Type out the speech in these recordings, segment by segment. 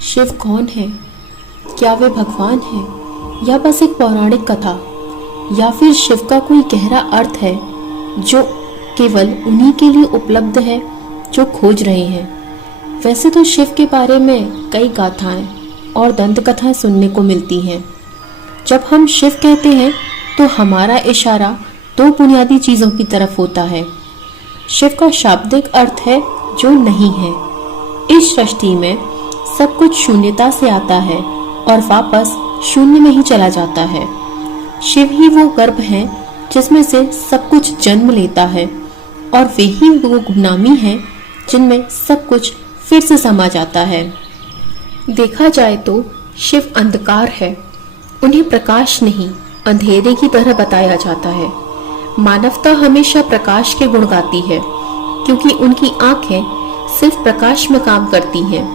शिव कौन है? क्या वे भगवान है या बस एक पौराणिक कथा, या फिर शिव का कोई गहरा अर्थ है जो केवल उन्हीं के लिए उपलब्ध है जो खोज रहे हैं। वैसे तो शिव के बारे में कई गाथाएं और दंत कथाएं सुनने को मिलती हैं। जब हम शिव कहते हैं तो हमारा इशारा दो बुनियादी चीज़ों की तरफ होता है। शिव का शाब्दिक अर्थ है जो नहीं है। इस सृष्टि में सब कुछ शून्यता से आता है और वापस शून्य में ही चला जाता है। शिव ही वो गर्भ है जिसमें से सब कुछ जन्म लेता है और वे ही वो गुमनामी है जिनमें सब कुछ फिर से समा जाता है। देखा जाए तो शिव अंधकार है, उन्हें प्रकाश नहीं अंधेरे की तरह बताया जाता है। मानवता हमेशा प्रकाश के गुण गाती है क्योंकि उनकी आंखें सिर्फ प्रकाश में काम करती हैं,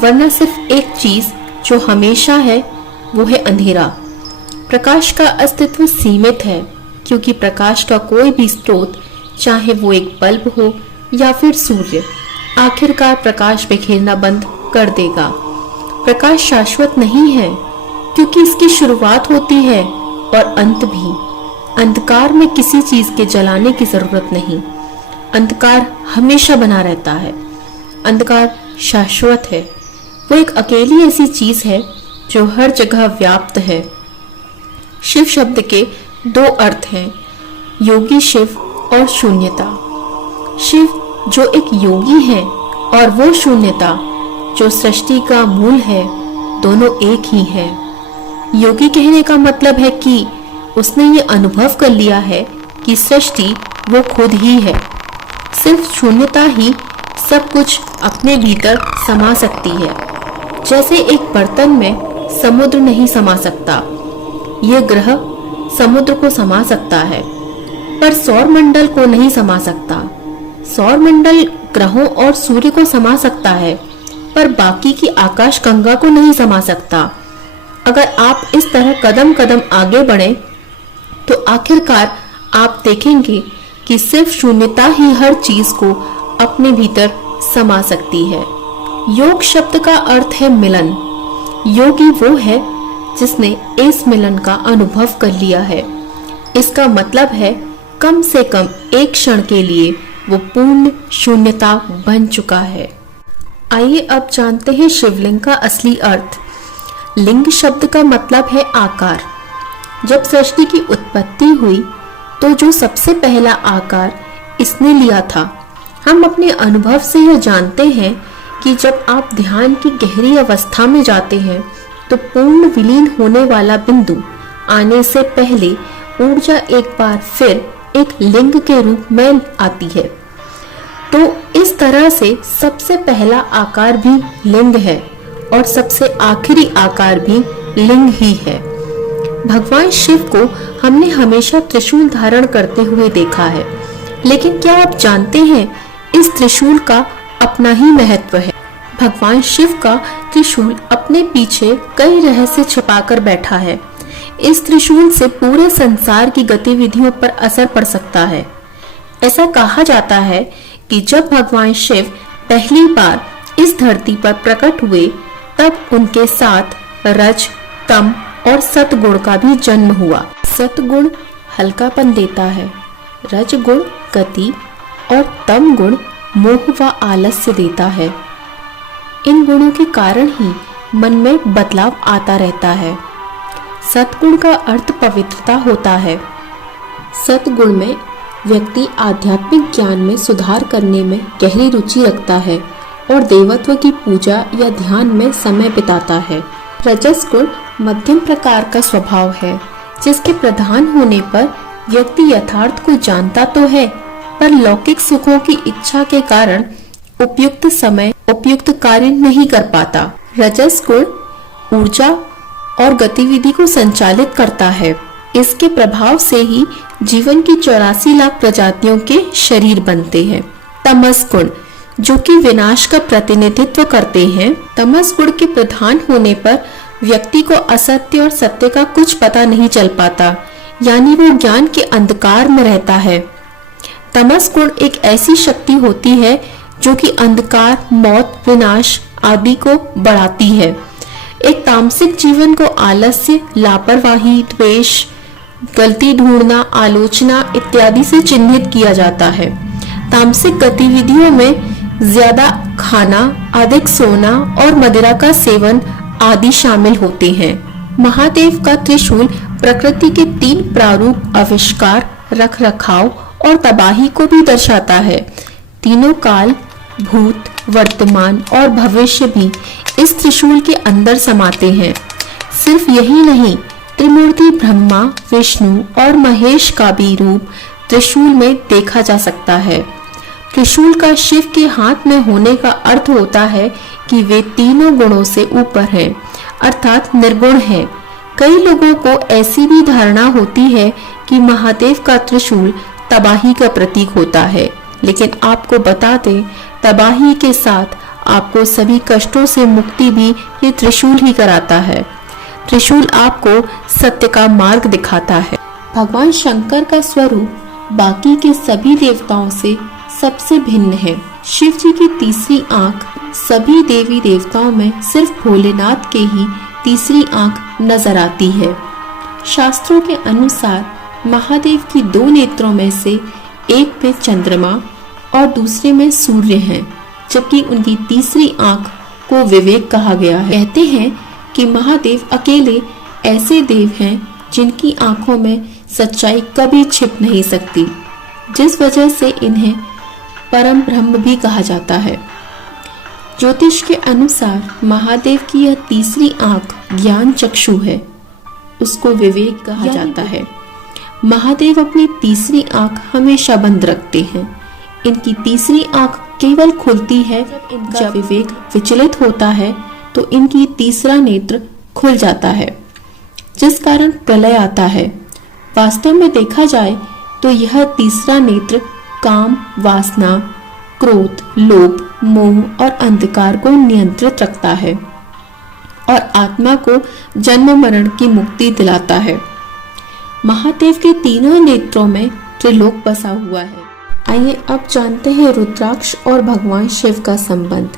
वरना सिर्फ एक चीज जो हमेशा है वो है अंधेरा। प्रकाश का अस्तित्व सीमित है क्योंकि प्रकाश का कोई भी स्रोत, चाहे वो एक बल्ब हो या फिर सूर्य, आखिरकार प्रकाश बिखेरना बंद कर देगा। प्रकाश शाश्वत नहीं है क्योंकि इसकी शुरुआत होती है और अंत भी। अंधकार में किसी चीज के जलाने की जरूरत नहीं। अंधकार हमेशा बना रहता है। अंधकार शाश्वत है। वो एक अकेली ऐसी चीज है जो हर जगह व्याप्त है। शिव शब्द के दो अर्थ हैं, योगी शिव और शून्यता। शिव जो एक योगी है और वो शून्यता जो सृष्टि का मूल है, दोनों एक ही है। योगी कहने का मतलब है कि उसने ये अनुभव कर लिया है कि सृष्टि वो खुद ही है। सिर्फ शून्यता ही सब कुछ अपने भीतर समा सकती है। जैसे एक बर्तन में समुद्र नहीं समा सकता, यह ग्रह समुद्र को समा सकता है पर सौर मंडल को नहीं समा सकता। सौर मंडल ग्रहों और सूर्य को समा सकता है पर बाकी की आकाश गंगा को नहीं समा सकता। अगर आप इस तरह कदम कदम आगे बढ़ें तो आखिरकार आप देखेंगे कि सिर्फ शून्यता ही हर चीज को अपने भीतर समा सकती है। योग शब्द का अर्थ है मिलन। योगी वो है जिसने इस मिलन का अनुभव कर लिया है। इसका मतलब है कम से कम एक क्षण के लिए वो पूर्ण शून्यता बन चुका है। आइए अब जानते हैं शिवलिंग का असली अर्थ। लिंग शब्द का मतलब है आकार। जब सृष्टि की उत्पत्ति हुई तो जो सबसे पहला आकार इसने लिया था। हम अपने अनुभव से यह जानते हैं कि जब आप ध्यान की गहरी अवस्था में जाते हैं तो पूर्ण विलीन होने वाला बिंदु आने से पहले ऊर्जा एक बार फिर एक लिंग के रूप में आती है। तो इस तरह से सबसे पहला आकार भी लिंग है और सबसे आखिरी आकार भी लिंग ही है। भगवान शिव को हमने हमेशा त्रिशूल धारण करते हुए देखा है, लेकिन क्या आप जानते हैं इस त्रिशूल का अपना ही महत्व है। भगवान शिव का त्रिशूल अपने पीछे कई रहस्य छिपाकर बैठा है। इस त्रिशूल से पूरे संसार की गतिविधियों पर असर पड़ सकता है। ऐसा कहा जाता है कि जब भगवान शिव पहली बार इस धरती पर प्रकट हुए तब उनके साथ रज, तम और सतगुण का भी जन्म हुआ। सतगुण हल्कापन देता है, रजगुण गति और तम गुण मोह व आलस्य देता है। इन गुणों के कारण ही मन में बदलाव आता रहता है। सतगुण का अर्थ पवित्रता होता है। सतगुण में व्यक्ति आध्यात्मिक ज्ञान में सुधार करने में गहरी रुचि रखता है और देवत्व की पूजा या ध्यान में समय बिताता है। रजस गुण मध्यम प्रकार का स्वभाव है, जिसके प्रधान होने पर व्यक्ति यथार्थ को जानता तो है पर लौकिक सुखों की इच्छा के कारण उपयुक्त समय उपयुक्त कार्य नहीं कर पाता। रजस गुण ऊर्जा और गतिविधि को संचालित करता है। इसके प्रभाव से ही जीवन की 84 लाख प्रजातियों के शरीर बनते हैं। तमस गुण जो कि विनाश का प्रतिनिधित्व करते हैं। तमस गुण के प्रधान होने पर व्यक्ति को असत्य और सत्य का कुछ पता नहीं चल पाता, यानी वो ज्ञान के अंधकार में रहता है। तमस गुण एक ऐसी शक्ति होती है जो कि अंधकार, मौत, विनाश आदि को बढ़ाती है। एक तामसिक जीवन को आलस्य, लापरवाही, द्वेष, गलती ढूंढना, आलोचना इत्यादि से चिन्हित किया जाता है। तामसिक गतिविधियों में ज्यादा खाना, अधिक सोना और मदिरा का सेवन आदि शामिल होते हैं। महादेव का त्रिशूल प्रकृति के 3 प्रारूप आविष्कार, रख रखाव और तबाही को भी दर्शाता है। तीनों काल, भूत, वर्तमान और भविष्य भी इस त्रिशूल के अंदर समाते हैं। सिर्फ यही नहीं, त्रिमूर्ति ब्रह्मा, विष्णु और महेश का भी रूप त्रिशूल में देखा जा सकता है। त्रिशूल का शिव के हाथ में होने का अर्थ होता है कि वे तीनों गुणों से ऊपर हैं, अर्थात निर्गुण हैं। कई लोगों को ऐसी भी धारणा होती है कि महादेव का त्रिशूल तबाही का प्रतीक होता है, लेकिन आपको बता दें, तबाही के साथ आपको सभी कष्टों से मुक्ति भी ये त्रिशूल ही कराता है। त्रिशूल आपको सत्य का मार्ग दिखाता है। भगवान शंकर का स्वरूप बाकी के सभी देवताओं से सबसे भिन्न है। शिव जी की तीसरी आंख सभी देवी देवताओं में सिर्फ भोलेनाथ के ही तीसरी आंख नजर आती है। शास्त्रों के अनुसार महादेव की 2 नेत्रों में से एक में चंद्रमा और दूसरे में सूर्य हैं, जबकि उनकी तीसरी आंख को विवेक कहा गया है। कहते हैं कि महादेव अकेले ऐसे देव हैं जिनकी आंखों में सच्चाई कभी छिप नहीं सकती, जिस वजह से इन्हें परम ब्रह्म भी कहा जाता है। ज्योतिष के अनुसार महादेव की यह तीसरी आंख ज्ञान चक्षु है, उसको विवेक कहा जाता है। महादेव अपनी तीसरी आंख हमेशा बंद रखते हैं। इनकी तीसरी आंख केवल खुलती है जब विवेक विचलित होता है, तो इनकी तीसरा नेत्र खुल जाता है, जिस कारण प्रलय आता है। वास्तव में देखा जाए तो यह तीसरा नेत्र काम, वासना, क्रोध, लोभ, मोह और अंधकार को नियंत्रित रखता है और आत्मा को जन्म मरण की मुक्ति दिलाता है। महादेव के तीनों नेत्रों में त्रिलोक बसा हुआ है। आइए अब जानते हैं रुद्राक्ष और भगवान शिव का संबंध।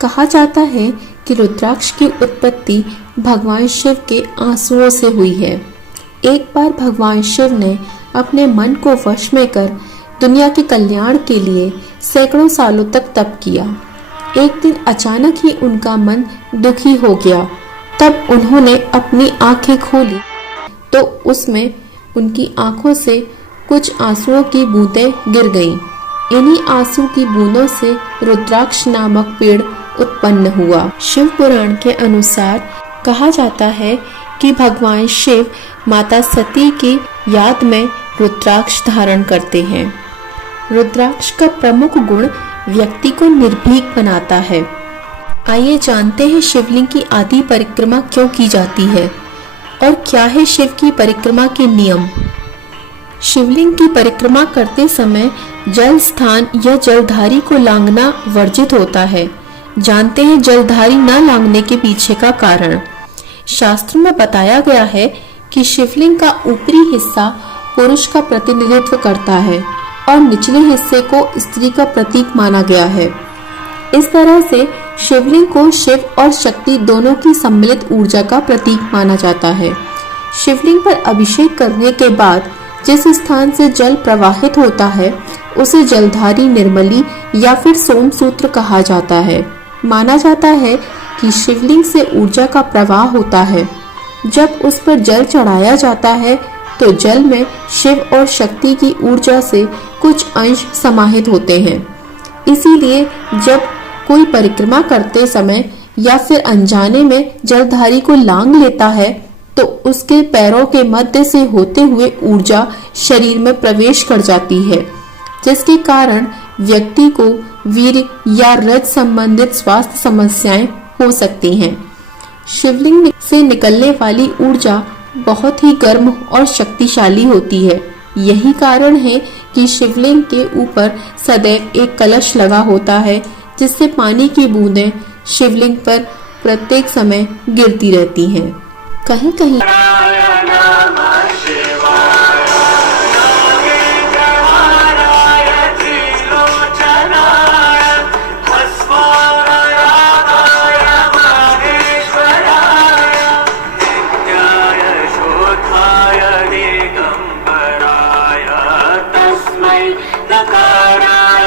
कहा जाता है कि रुद्राक्ष की उत्पत्ति भगवान शिव के आंसुओं से हुई है। एक बार भगवान शिव ने अपने मन को वश में कर दुनिया के कल्याण के लिए सैकड़ों सालों तक तप किया। एक दिन अचानक ही उनका मन दुखी हो गया। तब उन्होंने अपनी आंखें खोली तो उसमें उनकी आंखों से कुछ आंसुओं की बूंदें गिर गईं। इन्हीं आंसू की बूंदों से रुद्राक्ष नामक पेड़ उत्पन्न हुआ। शिव पुराण के अनुसार कहा जाता है कि भगवान शिव माता सती की याद में रुद्राक्ष धारण करते हैं। रुद्राक्ष का प्रमुख गुण व्यक्ति को निर्भीक बनाता है। आइए जानते हैं शिवलिंग की आदि परिक्रमा क्यों की जाती है और क्या है शिव की परिक्रमा के नियम। शिवलिंग की परिक्रमा करते समय जल स्थान या जलधारी को लांघना वर्जित होता है। जानते हैं जलधारी न लांघने के पीछे का कारण। शास्त्र में बताया गया है कि शिवलिंग का ऊपरी हिस्सा पुरुष का प्रतिनिधित्व करता है और निचले हिस्से को स्त्री का प्रतीक माना गया है। इस तरह से शिवलिंग को शिव और शक्ति दोनों की सम्मिलित ऊर्जा का प्रतीक माना जाता है। शिवलिंग पर अभिषेक करने के बाद जिस स्थान से जल प्रवाहित होता है उसे जलधारी निर्मली या फिर सोमसूत्र कहा जाता है। माना जाता है कि शिवलिंग से ऊर्जा का प्रवाह होता है। जब उस पर जल चढ़ाया जाता है तो जल में शिव और शक्ति की ऊर्जा से कुछ अंश समाहित होते हैं। इसीलिए जब कोई परिक्रमा करते समय या फिर अनजाने में जलधारी को लांघ लेता है तो उसके पैरों के मध्य से होते हुए ऊर्जा शरीर में प्रवेश कर जाती है, जिसके कारण व्यक्ति को वीर्य या रज संबंधित स्वास्थ्य समस्याएं हो सकती हैं। शिवलिंग से निकलने वाली ऊर्जा बहुत ही गर्म और शक्तिशाली होती है। यही कारण है कि शिवलिंग के ऊपर सदैव एक कलश लगा होता है, जिससे पानी की बूंदें शिवलिंग पर प्रत्येक समय गिरती रहती हैं। कहीं कहीं नकाराय